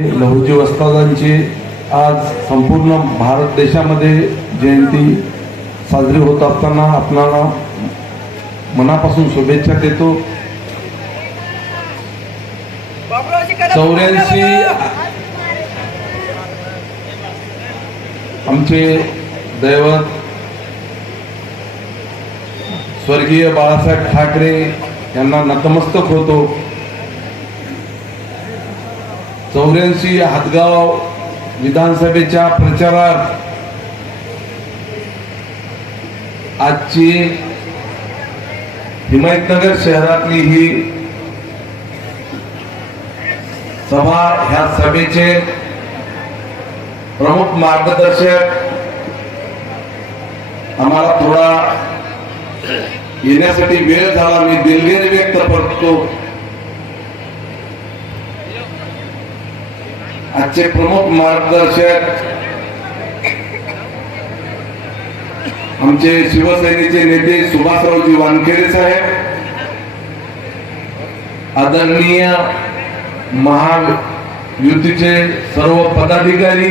लहुजी वस्तादांची आज संपूर्ण भारत देशामध्ये जयंती साजरी होत असताना आपणाला मनापासून शुभेच्छा देतो. चौऱ्याऐंशी आमचे दैवत स्वर्गीय बाळासाहेब ठाकरे यांना नतमस्तक होतो. चौऱ्याऐंशी हातगाव विधानसभेच्या प्रचारात आजची हिमायतनगर शहरातली ही सभा ह्या सभेचे प्रमुख मार्गदर्शक आम्हाला थोडा येण्यासाठी वेळ झाला. मी दिलगिरी व्यक्त करतो. आजचे प्रमुख मार्गदर्शक आमचे शिवसेनेचे नेते सुभाषरावजी वानखेडे साहेब आदरणीय महायुतीचे सर्व पदाधिकारी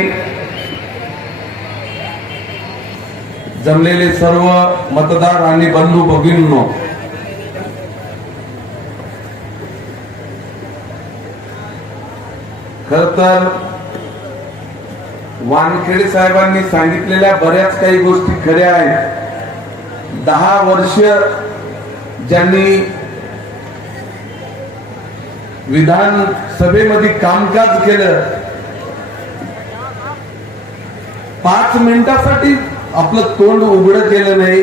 जमलेले सर्व मतदार आणि बंधू भगिनींनो खर तर वानखेडे साहेबांनी सांगितलेल्या बऱ्याच काही गोष्टी खऱ्या आहेत. दहा वर्ष ज्यांनी विधानसभेमध्ये कामकाज केलं पाच मिनिटासाठी आपलं तोंड उघडं केलं नाही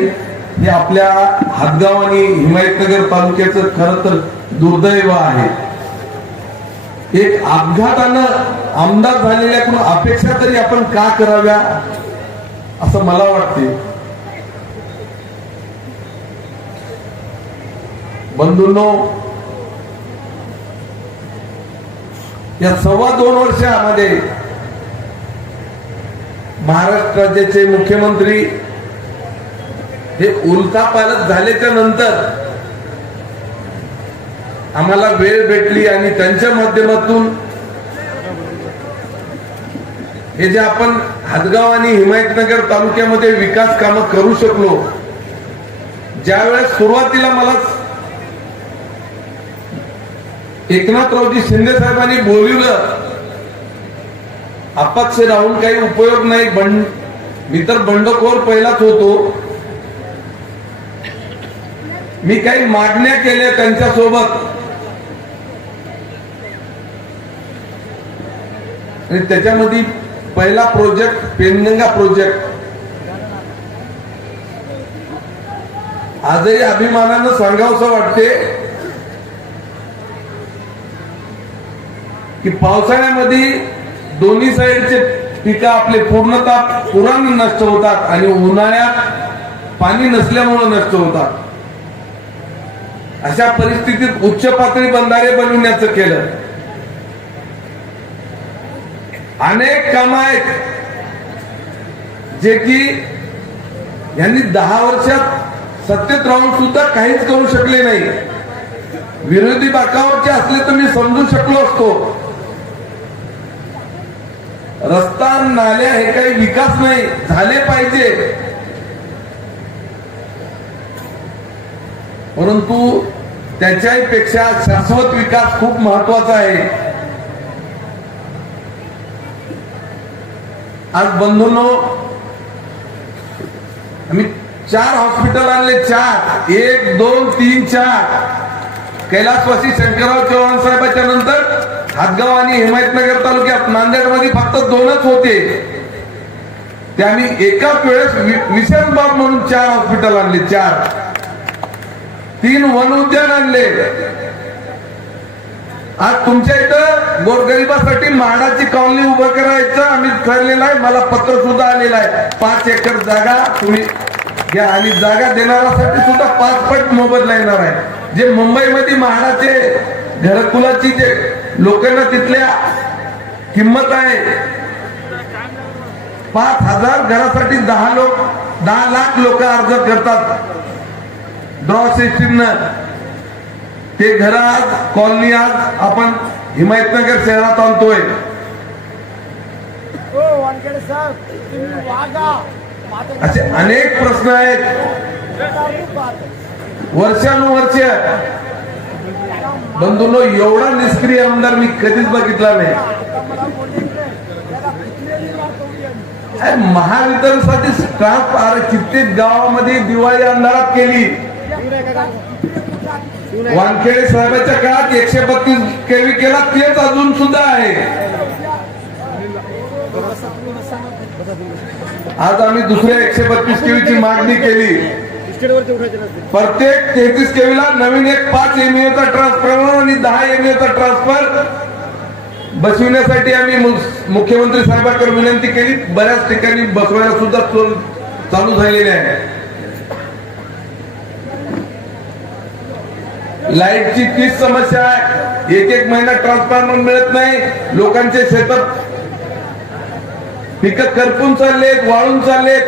हे आपल्या हातगाव आणि हिमायतनगर तालुक्याचं खरं तर दुर्दैव आहे. एक अपघातानं आमदार झालेल्या अपेक्षा तरी आपण का कराव्या? असं मला वाटते बंधूंनो या सव्वा दोन वर्षामध्ये महाराष्ट्र राज्याचे मुख्यमंत्री हे उलटा पालक झाल्याच्यानंतर आम्हाला वेळ भेटली आणि त्यांच्या माध्यमातून हे जे आपण हदगाव आणि हिमायतनगर तालुक्यामध्ये विकास कामं करू शकलो ज्यावेळेस सुरुवातीला मला एकनाथरावजी शिंदे साहेबांनी बोलवलं अपक्ष राहून काही उपयोग नाही बंड मी तर बंडखोर पहिलाच होतो. मी काही मागण्या केल्या त्यांच्या आणि त्याच्यामध्ये पहिला प्रोजेक्ट पेनगंगा प्रोजेक्ट आजही अभिमानानं सांगावंसं वाटते की पावसाळ्यामध्ये दोन्ही साईडचे पिकं आपले पूर्णतः पुराण नष्ट होतात आणि उन्हाळ्यात पाणी नसल्यामुळे नष्ट होतात. अशा परिस्थितीत उच्च पातळी बंधारे बनविण्याचं केलं. अनेक काम आहेत. जे की यांनी दहा वर्षात सत्तेत राहून सुद्धा काहीच करू शकले नाही. विरोधी बाकावरचे असले तर मी समजू शकलो असतो. रस्ता नाल्या हे काही विकास नाही झाले पाहिजे. परंतु त्याच्याही पेक्षा शाश्वत विकास खूप महत्त्वाचा आहे. आज बंधूंनो आम्ही चार हॉस्पिटल आणले चार. एक दोन तीन चार. कैलासवासी शंकरराव चव्हाण साहेबांच्या नंतर हातगाव आणि हिमायतनगर तालुक्यात नांदेडमध्ये फक्त दोनच होते. ते आम्ही एकाच वेळेस वि- विषम बाब म्हणून चार हॉस्पिटल आणले चार. तीन वन उद्यान आणले. आज तुमच्या इथं गोरगरिबासाठी म्हाडाची कॉलनी उभं करायचं आम्ही ठरलेलं आहे. मला पत्र सुद्धा आलेलं आहे. पाच एकर जागा तुम्ही घ्या. आणि जागा देणाऱ्यासाठी सुद्धा पाच पट मोबदला येणार आहे. जे मुंबईमध्ये म्हाडाचे घरकुलाची जे लोकांना तिथल्या किंमत आहे पाच हजार घरासाठी दहा लोक दहा लाख लोक अर्ज करतात. ड्रॉ सिस्टीमनं ते घर आज कॉलनी आज आपण हिमायतनगर शहरात आणतोय. माझं असे अनेक प्रश्न आहेत. है. वर्षानुवर्ष. बंधूंनो एवढा निष्क्रिय आमदार मी कधीच बघितला नाही. महावितरणसाठी स्टाफ कित्येक गावामध्ये दिवाळी अंधारात केली. वानखेडे साहेबाच्या काळात एकशे बत्तीस केवी केला तेच अजून सुद्धा आहे. आज आम्ही दुसऱ्या एकशे बत्तीस केवीची मागणी केली. प्रत्येक तेहतीस केवीला नवीन एक पाच एमईचा ट्रान्सफॉर्मर आणि दहा एमईचा ट्रान्सफर बसविण्यासाठी आम्ही मुख्यमंत्री साहेबांकडे विनंती केली. बऱ्याच ठिकाणी बसवायला सुद्धा चालू झालेले आहे. लाईटची तीच समस्या आहे. एक एक महिना ट्रान्सफॉर्मर मिळत नाही. लोकांचे शेतात पिक करपून चाललेत वाळून चाललेत.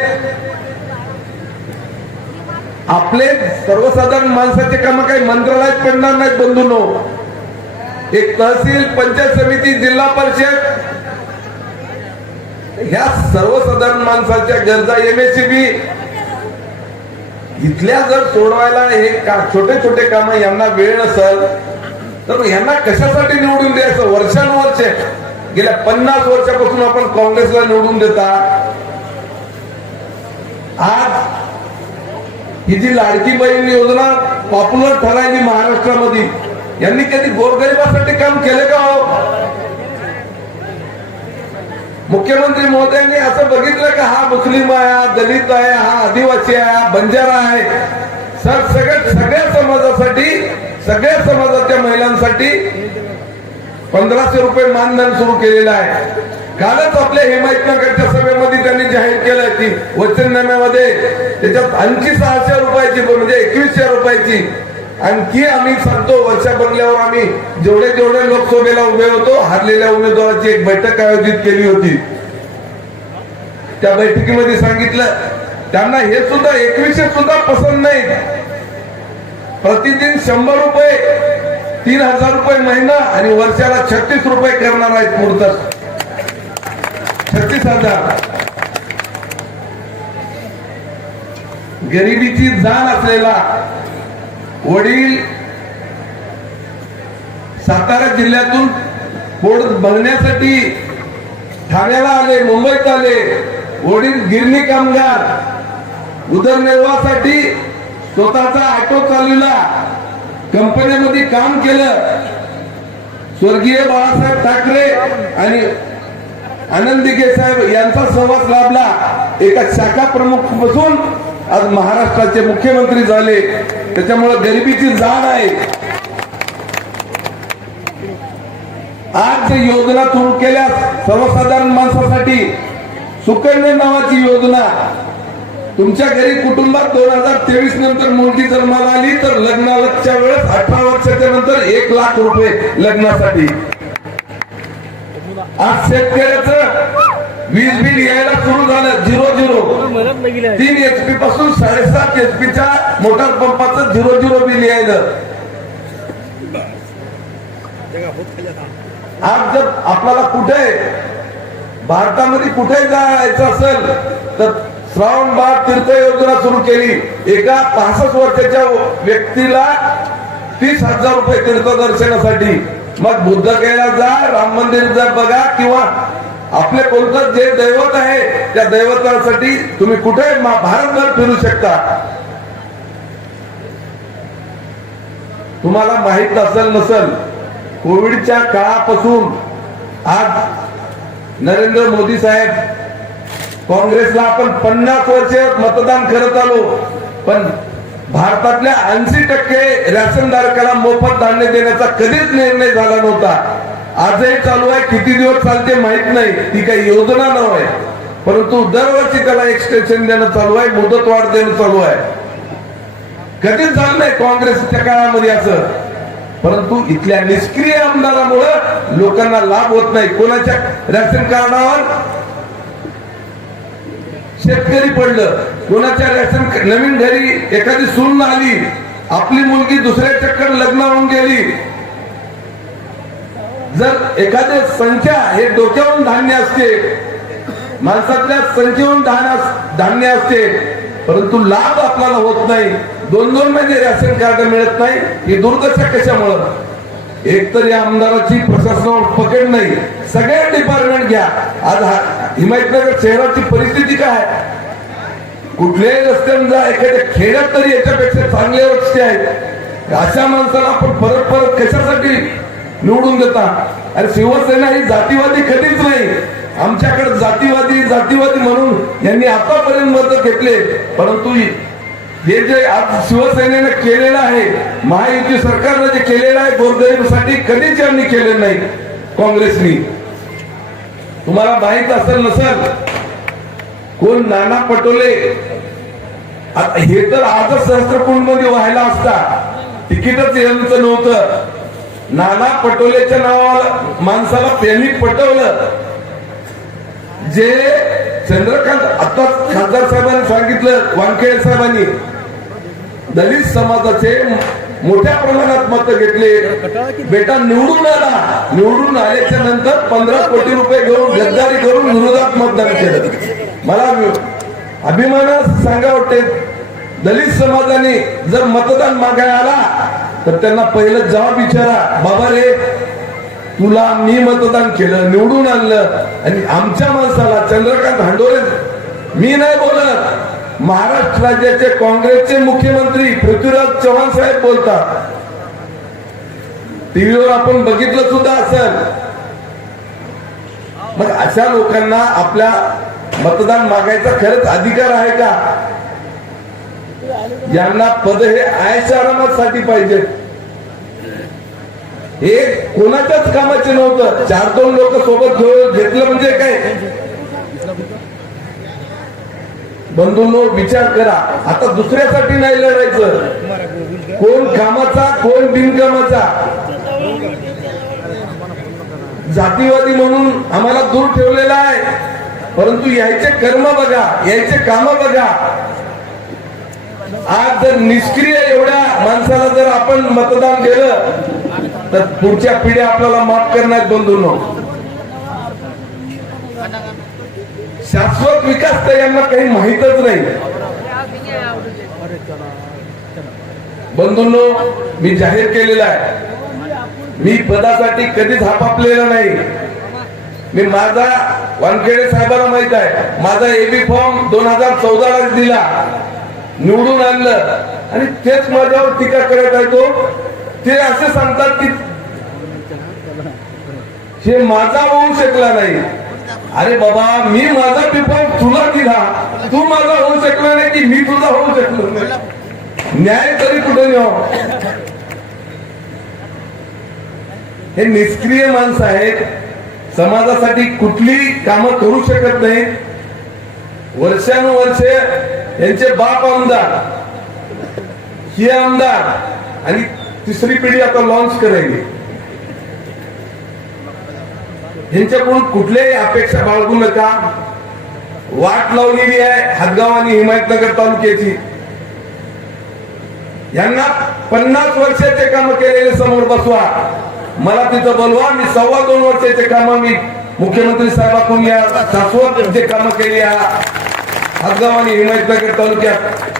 आपले सर्वसाधारण माणसाचे काम काही मंत्रालयात पडणार नाहीत बंधूनो. एक तहसील पंचायत समिती जिल्हा परिषद ह्या सर्वसाधारण माणसाच्या गरजा एमएससीबी इथल्या जर सोडवायला हे छोटे छोटे काम यांना वेळ नसल तर यांना कशासाठी निवडून द्यायचं? वर्षानुवर्षे. गेल्या पन्नास वर्षापासून आपण काँग्रेसला निवडून देता. आज ही जी लाडकी बहीण योजना पॉप्युलर ठरायली महाराष्ट्रामध्ये यांनी कधी गोरगरिबासाठी काम केलं का हो? मुख्यमंत्री महोदयांनी असं बघितलं का हा मुस्लिम आहे दलित आहे हा आदिवासी आहे हा बंजारा आहे. सर सगळ्या सगळ्या समाजासाठी सगळ्या समाजाच्या महिलांसाठी पंधराशे रुपये मानधन सुरू केलेलं आहे. कालच आपल्या हिमायतनगरच्या सभेमध्ये त्यांनी जाहीर केलं की वचननाम्यामध्ये त्याच्यात आणखी सहाशे रुपयाची म्हणजे एकवीसशे रुपयाची आणखी आम्ही सांगतो वर्षा बंगल्यावर आम्ही जेवढे जेवढे लोकसभेला उभे होतो हरलेल्या उमेदवाराची एक बैठक आयोजित केली होती. त्या बैठकीमध्ये सांगितलं त्यांना हे सुद्धा एकवीसशे सुद्धा पसंत नाही प्रतिदिन शंभर रुपये तीन हजार रुपये महिना आणि वर्षाला छत्तीस रुपये करणार आहेत मुहूर्त छत्तीस हजार. गरिबीची जाण असलेला वडील सातारा जिल्ह्यातून पोट बघण्यासाठी ठाण्याला आले मुंबईत आले. वडील गिरणी कामगार. उदरनिर्वाहासाठी स्वतःचा ऑटो चालविला. कंपन्यामध्ये काम केलं. स्वर्गीय बाळासाहेब ठाकरे आणि आनंद दिघे साहेब यांचा सहवास लाभला. एका शाखा प्रमुखपासून आज महाराष्ट्राचे मुख्यमंत्री झाले त्याच्यामुळे गरिबीची जाण आहे. आज जे योजना सुरू केल्या सर्वसाधारण माणसासाठी सुकन्या नावाची योजना तुमच्या घरी कुटुंबात दोन हजार तेवीस नंतर मुलगी जन्माला आली तर लग्नाच्या वेळेस अठरा वर्षाच्या नंतर एक लाख रुपये लग्नासाठी. आज शेतकऱ्याचं वीज बिल यायला सुरू झालं झिरो झिरो. तीन एचपी पासून साडेसात एचपी च्या मोटार पंपाचं झिरो झिरो बिल यायलं. आज जर आपल्याला कुठे भारतामध्ये कुठे जायचं असेल तर श्रावण बाळ तीर्थ योजना सुरू केली. एका पासष्ट वर्षाच्या व्यक्तीला तीस हजार रुपये तीर्थदर्शनासाठी. मग बुद्धगयाला जा राम मंदिर जा बघा किंवा आपले कोणतं जे दैवत आहे त्या दैवतासाठी तुम्ही कुठे भारतभर फिरू शकता? तुम्हाला माहीत असेल नसेल कोविडच्या काळापासून आज नरेंद्र मोदी साहेब काँग्रेसला आपण पन्नास वर्ष मतदान करत आलो पण भारतातल्या ऐंशी टक्के राशनधारकाला मोफत धान्य देण्याचा कधीच निर्णय झाला नव्हता. आजही चालू आहे. किती दिवस चालते माहीत नाही. ती काही योजना नव्हे परंतु दरवर्षी त्याला एक्सटेन्शन देणं चालू आहे. मुदतवाढ देणं चालू आहे. कधीच झालं नाही काँग्रेसच्या काळामध्ये असं. परंतु इथल्या निष्क्रिय आमदारामुळं लोकांना लाभ होत नाही. कोणाच्या रॅशन कार्डावर? शेतकरी पडलं. कोणाच्या रॅशन नवीन घरी एखादी सून आली. आपली मुलगी दुसऱ्या चक्कर लग्न होऊन गेली. जर एखादे संख्या हे डोक्याहून धान्य असते माणसातल्या संख्येहून धान्य धान्य असते परंतु लाभ आपल्याला होत नाही. दोन दोन महिने राशन कार्ड मिळत नाही ही दुर्दशा कशामुळं? एक तर या आमदाराची प्रशासनावर पकड नाही. सगळे डिपार्टमेंट घ्या. आज हिमायतनगर शहराची परिस्थिती काय कुठल्याही रस्त्याने जा एखाद्या खेड्यात तरी याच्यापेक्षा चांगले रस्ते आहेत. अशा माणसाला आपण परत परत कशासाठी निवडून देता. अरे शिवसेना ही जातीवादी कधीच नाही. आमच्याकडे जातीवादी जातीवादी म्हणून यांनी आतापर्यंत मत घेतले. परंतु हे जे आज शिवसेनेने केलेलं आहे महायुती सरकारनं जे केलेलं आहे गोरगरीबसाठी कधीच यांनी केलेलं नाही. काँग्रेसनी. तुम्हाला माहीत असेल नसेल कोण नाना पटोले? हे तर आजच सहस्त्रकुंडमध्ये व्हायला असता. तिकीटच यांचं नव्हतं. नाना पटोलेच्या नावाला माणसाला त्यांनी पटवलं. जे चंद्रकांत आता खासदार साहेबांनी सांगितलं वानखेडे साहेबांनी. दलित समाजाचे मोठ्या प्रमाणात मत घेतले. बेटा निवडून आला. निवडून आल्याच्यानंतर पंधरा कोटी रुपये घेऊन गद्दारी करून विरोधात मतदान केलं. मला अभिमानास सांगा वाटते दलित समाजाने जर मतदान मागायला आला तर त्यांना पहिलं जबाब विचारा बाबा रे तुला मी मतदान केलं निवडून आणलं आणि आमच्या माणसाला चंद्रकांत हांडोरे मी नाही बोलत. महाराष्ट्र राज्याचे काँग्रेसचे मुख्यमंत्री पृथ्वीराज चव्हाण साहेब बोलतात. टीव्हीवर आपण बघितलं सुद्धा असेल मग अशा लोकांना आपल्या मतदान मागायचा खरंच अधिकार आहे का? यांना पद हे आयच्या आरामासाठी पाहिजे. हे कोणाच्याच कामाचे नव्हतं. चार दोन लोक सोबत घेतलं म्हणजे काय? बंधूंनो विचार करा. आता दुसऱ्यासाठी नाही लढायचं. कोण कामाचा कोण बिनकामाचा? जातीवादी म्हणून आम्हाला दूर ठेवलेला आहे. परंतु यायचे कर्म बघा यायचे काम बघा. आज जर निष्क्रिय एवढ्या माणसाला जर आपण मतदान दिलं तर पुढच्या पिढ्या आपल्याला माफ करण्यात बंधून शाश्वत विकास तर यांना काही माहीतच नाही. बंधूंनो मी जाहीर केलेला आहे. मी पदासाठी कधीच हापापलेला नाही. मी माझा वानखेडे साहेबांना माहीत आहे. माझा एबी फॉर्म दोन हजार चौदाला दिला. निवडून आणलं. आणि तेच माझ्यावर टीका करत आहे तो. ते असे सांगतात की हे माझा होऊ शकला नाही. अरे बाबा मी माझा पेपर तुला दिला. तू माझा होऊ शकला नाही की मी तुझा होऊ शकलो नाही. न्याय तरी कुठे न्याव? हे निष्क्रिय माणसं आहेत. समाजासाठी कुठली कामं करू शकत नाही वर्षानुवर्षे यांचे बाप आमदार हे आमदार आणि तिसरी पिढी आता लॉन्च करायली यांच्याकडून कुठल्याही अपेक्षा बाळगू नका. वाट लावलेली आहे हदगाव आणि हिमायतनगर तालुक्याची. यांना पन्नास वर्षाचे काम केलेले समोर बसवा. मला तिथं बोलवा मी सव्वा दोन वर्षाचे काम मी मुख्यमंत्री साहेबांकडून या शाश्वत जे काम केली हदगाव आणि हिमायतनगर तालुक्यात.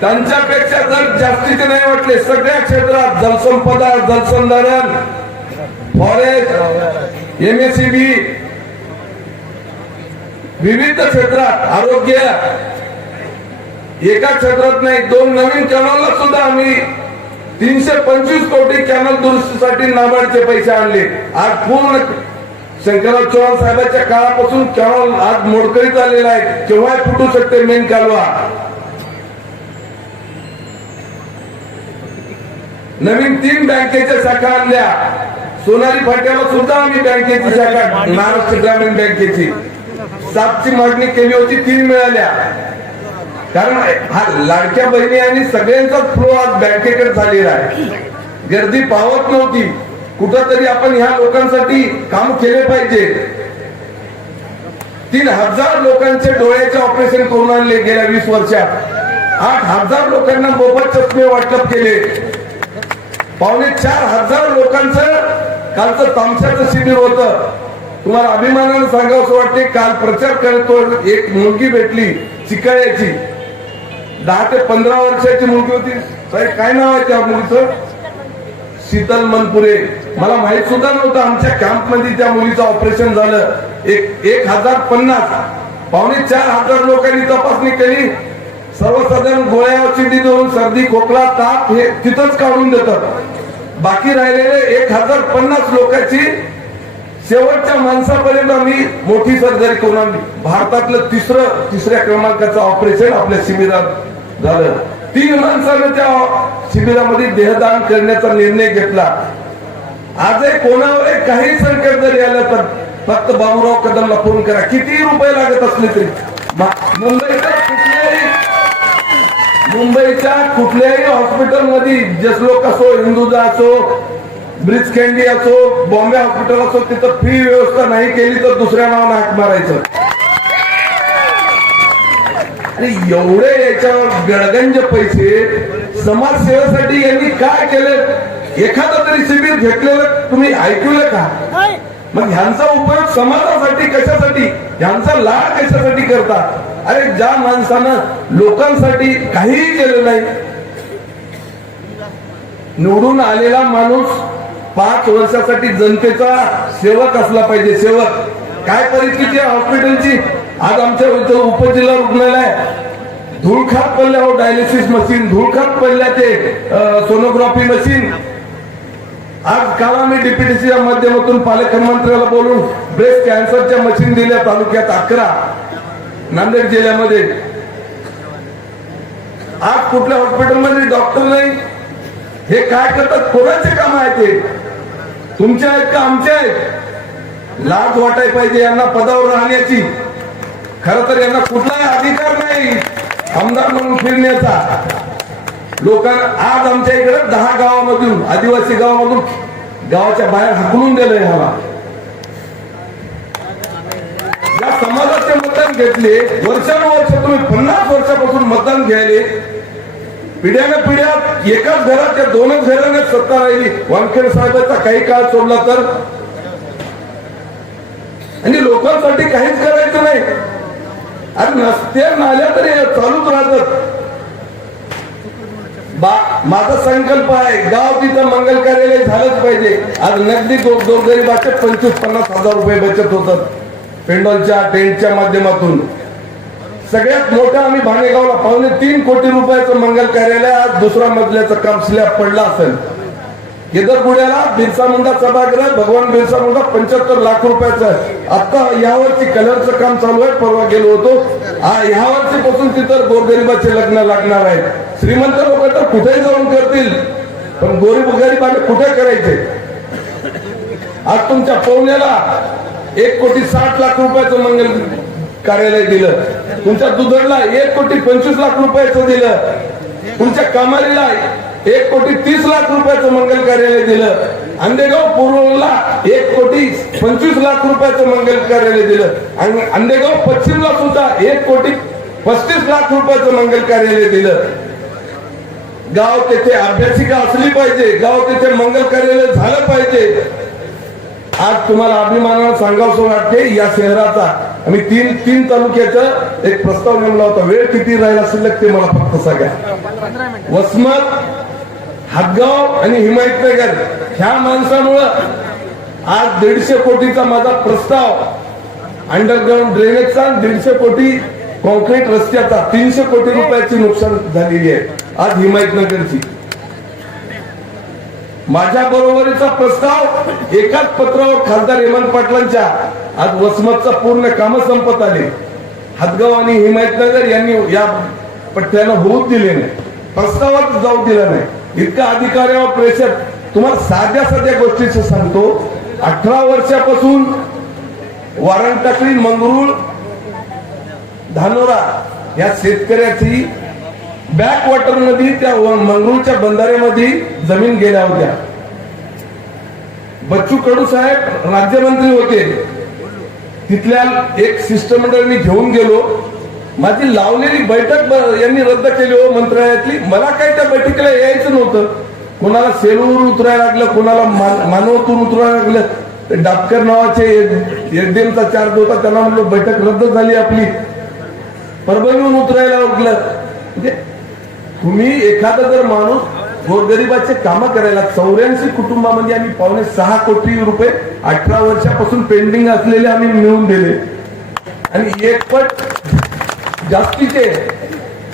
त्यांच्यापेक्षा जर जास्तीचे नाही वाटले सगळ्या क्षेत्रात जलसंपदा जलसंधारण फॉरेस्ट एमएससीबी विविध क्षेत्रात आरोग्य एका क्षेत्रात नाही दोन नवीन कॅनलला सुद्धा आम्ही तीनशे पंचवीस कोटी कॅनल दुरुस्तीसाठी नाबार्डचे पैसे आणले. आज पूर्ण शंकरराव चव्हाण साहेबांच्या काळापासून चव्हाण आज मोडकळीत आलेला आहे. केव्हा फुटू शकते मेन कालवा. नवीन तीन बँकेच्या शाखा आणल्या. सोनारी फाट्याला सुद्धा आम्ही बँकेची शाखा महाराष्ट्र ग्रामीण बँकेची. सातची मागणी केली होती तीन मिळाल्या. कारण हा लाडक्या बहिणी आणि सगळ्यांचा फ्लो आज बँकेकडे झालेला आहे. गर्दी पावत नव्हती. कुठंतरी आपण ह्या लोकांसाठी काम केले पाहिजे. तीन हजार लोकांचे डोळ्याचे ऑपरेशन करून आणले गेल्या वीस वर्षात. आठ हजार लोकांना मोफत चष्मे वाटप केले. पावणे चार हजार लोकांचं कालचं तामशाचं शिबिर होत. तुम्हाला अभिमानानं सांगावं असं वाटते काल प्रचार करतो एक मुलगी भेटली चिकाळ्याची. दहा ते पंधरा वर्षाची मुलगी होती. साहेब काय नाव आहे त्या मुलीचं? शीतल मनपुरे. मला माहीत सुद्धा नव्हतं आमच्या कॅम्पमध्ये त्या मुलीचं ऑपरेशन झालं. एक एक हजार पन्नास पावणे चार हजार लोकांनी तपासणी केली. सर्वसाधारण गोळ्या चिंडी देऊन सर्दी खोकला ताप हे तिथंच काढून देतात. बाकी राहिलेले एक हजार पन्नास लोकांची शेवटच्या माणसापर्यंत आम्ही मोठी सर्जरी करून आणली. भारतातलं तिसरं तिसऱ्या क्रमांकाचं ऑपरेशन आपल्या शिबिरात झालं. तीन माणसानं त्या शिबिरामध्ये देहदान करण्याचा निर्णय घेतला. आजही कोणावर काही संकट जरी आलं तर फक्त बाबूराव कदमला फोन करा. किती रुपये लागत असले तरी. मुंबईच्या कुठल्याही मुंबईच्या कुठल्याही हॉस्पिटलमध्ये जसलोक असो हिंदुजा असो ब्रिज कॅन्डी असो बॉम्बे हॉस्पिटल असो तिथं फी व्यवस्था नाही केली तर दुसऱ्या नावानं हाक मारायचं. आणि एवढे याच्यावर गडगंज पैसे समाजसेवेसाठी यांनी काय केलं? एखादं तरी शिबिर घेतलेलं तुम्ही ऐकलं का? मग ह्यांचा उपयोग समाजासाठी कशासाठी? ह्यांचा लाभ कशासाठी करतात अरे ज्या माणसानं लोकांसाठी काहीही केलं नाही निवडून आलेला माणूस पाच वर्षासाठी जनतेचा सेवक असला पाहिजे सेवक. काय परिस्थिती हॉस्पिटलची? आज आमच्या इथं उपजिल्हा रुग्णालय धूळखात पडल्यावर डायलिसिस मशीन धूळखात पडल्या ते सोनोग्राफी मशीन आज काल आम्ही डीपीटीसीच्या माध्यमातून पालकमंत्र्याला बोलून ब्रेस्ट कॅन्सरच्या मशीन दिल्या तालुक्यात अकरा नांदेड जिल्ह्यामध्ये. आज कुठल्या हॉस्पिटलमध्ये डॉक्टर नाही? हे काय करतात? कोणाचे काम आहे ते? तुमचे आहेत का आमचे आहेत? लाज वाटाय पाहिजे यांना पदावर राहण्याची. खर तर यांना कुठलाही अधिकार नाही आमदार म्हणून फिरण्याचा. लोक आज आमच्या इकडे दहा गावामधून आदिवासी गावामधून गावाच्या बाहेर हाकलून दिलंय ह्याला या समाजाचे मतदान घेतले वर्षानुवर्ष तुम्ही पन्नास वर्षापासून मतदान घ्यायले. पिढ्याने पिढ्या एकाच घरात या दोनच घराने सत्ता राहिली. वानखेड साहेबांचा काही काळ सोडला तर? आणि लोकांसाठी काहीच करायचं नाही. अरे नसते नाल्या तरी चालूच राहतात. बा- माझा संकल्प आहे गाव तिथं मंगल कार्यालय झालंच पाहिजे. आज नगदी गो- पंचवीस पन्नास हजार रुपये बचत होतात. पेंडॉलच्या टेंटच्या माध्यमातून. सगळ्यात मोठं आम्ही भाणेगावला पावणे तीन कोटी रुपयाचं मंगल कार्यालय आज दुसऱ्या मजल्याचं काम स्लॅब पडला असेल. केदरपुड्याला बिरसा मुंडा सभागृह भगवान बिरसा मुंडा पंच्याहत्तर लाख रुपयाचं आहे. आता यावरती कलरचं काम चालू आहे परवा गेलो होतो. हा वर्षी पासून तिथं गोरगरिबाचे लग्न लागणार आहे श्रीमंत लोक तर कुठे जाऊन करतील. पण गोरीब गरीबाने कुठे करायचे? आज तुमच्या पवण्याला एक कोटी साठ लाख रुपयाचं मंगल कार्यालय दिलं. तुमच्या दुधडला एक कोटी पंचवीस लाख रुपयाचं दिलं. तुमच्या कामारीला एक कोटी तीस लाख रुपयाचं मंगल कार्यालय दिलं. अंदेगाव पूर्वला एक कोटी पंचवीस लाख रुपयाचं मंगल कार्यालय दिलं. आणि अंदेगाव पश्चिमला सुद्धा एक कोटी पस्तीस लाख रुपयाचं मंगल कार्यालय दिलं. गाव तेथे अभ्यासिका असली पाहिजे. गाव तेथे मंगल कार्यालय झालं पाहिजे. आज तुम्हाला अभिमानानं सांगावं वाटते या शहराचा. आम्ही तीन तीन तालुक्याचा एक प्रस्ताव नेमला होता. वेळ किती राहिला शिल्लक ते मला फक्त सांगा. वसमत हातगाव आणि हिमायतनगर ह्या माणसामुळं आज दीडशे कोटीचा माझा प्रस्ताव अंडरग्राऊंड ड्रेनेजचा दीडशे कोटी कॉन्क्रीट रस्त्याचा तीनशे कोटी रुपयाची नुकसान झालेली आहे आज हिमायतनगरची. माझ्या बरोबरीचा प्रस्ताव एकाच पत्रावर खासदार हेमंत पाटलांच्या आज वसमतचा पूर्ण काम संपत आले. हातगाव आणि हिमायतनगर यांनी या पट्ट्यानं होऊच दिले नाही. प्रस्तावात जाऊ दिला नाही. इतका अधिकाऱ्यावर प्रेशर तुम्हाला साध्या साध्या गोष्टीच सांगतो. अठरा वर्षापासून वारणटाकळी मंगरुळ धानोरा या शेतकऱ्याची बॅक वॉटरमध्ये त्या मंगरुळच्या बंधाऱ्यामध्ये जमीन गेल्या होत्या. बच्चू कडू साहेब राज्यमंत्री होते. तिथल्या एक शिष्टमंडळ मी घेऊन गेलो. माझी लावलेली बैठक यांनी रद्द केली हो मंत्रालयातली. मला काय त्या बैठकीला यायचं नव्हतं. कोणाला सेलूर उतरायला लागलं कोणाला मानवतून उतरायला लागलं. डापकर नावाचे एक चार्ज होता त्यांना म्हटलं बैठक रद्द झाली आपली. परभणीहून उतरायला उठलं म्हणजे तुम्ही एखादा जर माणूस गोरगरिबाचे कामं करायला चौऱ्याऐंशी कुटुंबामध्ये आम्ही पावणे सहा कोटी रुपये अठरा वर्षापासून पेंडिंग असलेले आम्ही मिळवून दिले. आणि एक पट जास्तीचे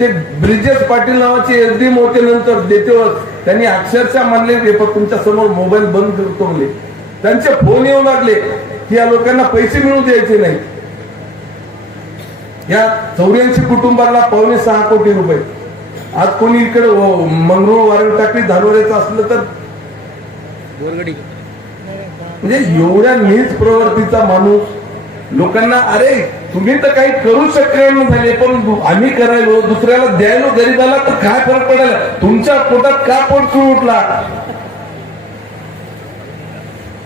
ते ब्रिजेश पाटील नावाचे एसडीएम होते नंतर देतेवर त्यांनी अक्षरशः म्हणले "हे बघ, तुमच्यासमोर मोबाईल बंद करतो म्हणले त्यांचे फोन येऊ लागले की या लोकांना पैसे मिळू द्यायचे नाही या चौऱ्याऐंशी कुटुंबाला पावणे सहा कोटी रुपये. आज कोणी इकडे व- मंगरुळ वारंग टाकली धानोऱ्याचं असलं तर? म्हणजे एवढ्या नीच प्रवृत्तीचा माणूस लोकांना अरे तुम्ही तर काही करू शकणार झाले पण आम्ही करायलो दुसऱ्याला द्यायलो गरीबाला तर काय फरक पडायला? तुमच्या पोटात का पोट सुरू उठला?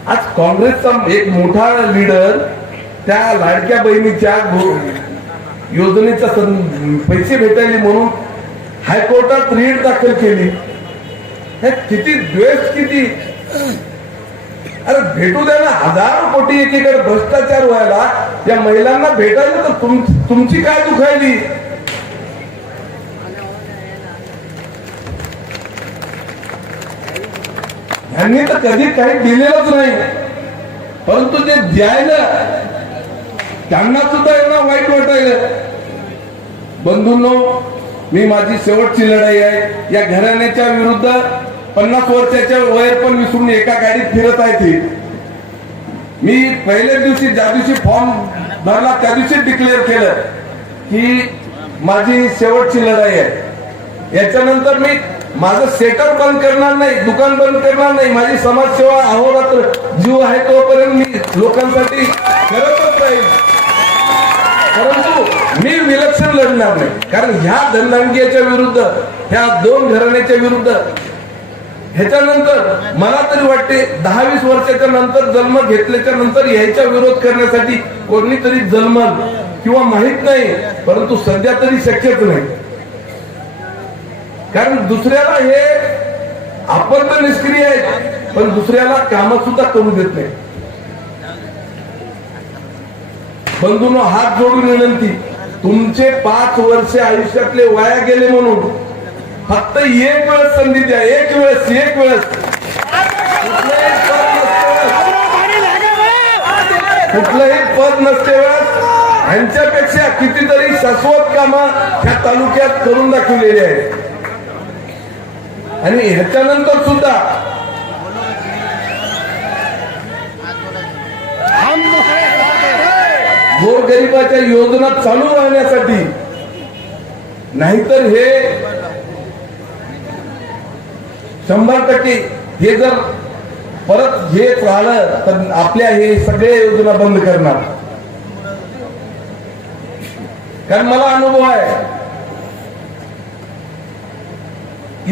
आज काँग्रेसचा एक मोठा लीडर त्या लाडक्या बहिणीच्या योजनेचा पैसे भेटायले म्हणून हायकोर्टात रीट दाखल केली. हे किती द्वेष किती? अरे भेटू द्या ना हजारो कोटी एकीकडे भ्रष्टाचार व्हायला या महिलांना भेटायला तर तुम, तुमची काय दुखायली? ह्यांनी तर कधी काही दिलेलंच नाही. परंतु जे द्यायला त्यांना सुद्धा एवढा वाईट वाटायला. बंधूंनो मी माझी शेवटची लढाई आहे. या घराण्याच्या विरुद्ध पन्नास वर्षाच्या वयर पण विसरून एका गाडीत फिरत आहे ती. मी पहिल्याच दिवशी ज्या दिवशी फॉर्म भरला त्या दिवशी डिक्लेअर केलं की माझी शेवटची लढाई आहे. याच्यानंतर मी माझं सेटअप बंद करणार नाही दुकान बंद करणार नाही माझी समाजसेवा अहोरात्र जीव आहे तोपर्यंत मी लोकांसाठी करतच राहील. परंतु मी विलक्षण लढणार नाही. कारण ह्या धनदानगीच्या विरुद्ध ह्या दोन घराण्याच्या विरुद्ध ह्याच्यानंतर मला तरी वाटते दहा वीस वर्षाच्या नंतर जन्म घेतल्याच्या नंतर यायचा विरोध करण्यासाठी कोणीतरी जन्मल किंवा माहीत नाही परंतु सध्या तरी शक्यच नाही. कारण दुसऱ्याला हे आपण तर निष्क्रिय आहेत पण दुसऱ्याला काम सुद्धा करू देत नाही. बंधून हात जोडून विनंती तुमचे पाच वर्ष आयुष्यातले वाया गेले म्हणून फक्त एक वेळेस संधी द्या. एक वेळेस एक वेळेस. कुठलंही पद नसते. वेळेस. ह्यांच्यापेक्षा कितीतरी शाश्वत कामं ह्या तालुक्यात करून दाखवलेली आहेत. आणि ह्याच्यानंतर सुद्धा गोरगरिबाच्या योजना चालू राहण्यासाठी नाहीतर हे शंभर टक्के हे जर परत घेत राहिलं तर आपल्या हे सगळे योजना बंद करणार. कारण मला अनुभव आहे.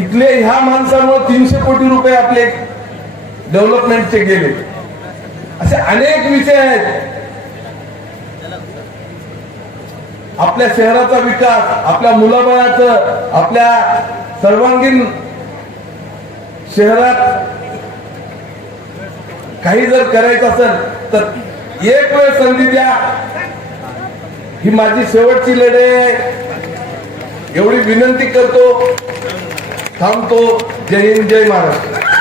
इथले ह्या माणसामुळे तीनशे कोटी रुपये आपले डेव्हलपमेंटचे गेले. असे अनेक विषय आहेत. आपल्या शहराचा विकास आपल्या मुलाबाळाचं आपल्या सर्वांगीण शहरात काही जर करायचं असेल तर एक वेळ संधी द्या. ही माझी शेवटची लढाई आहे. एवढी विनंती करतो. थांबतो. जय हिंद जय महाराष्ट्र.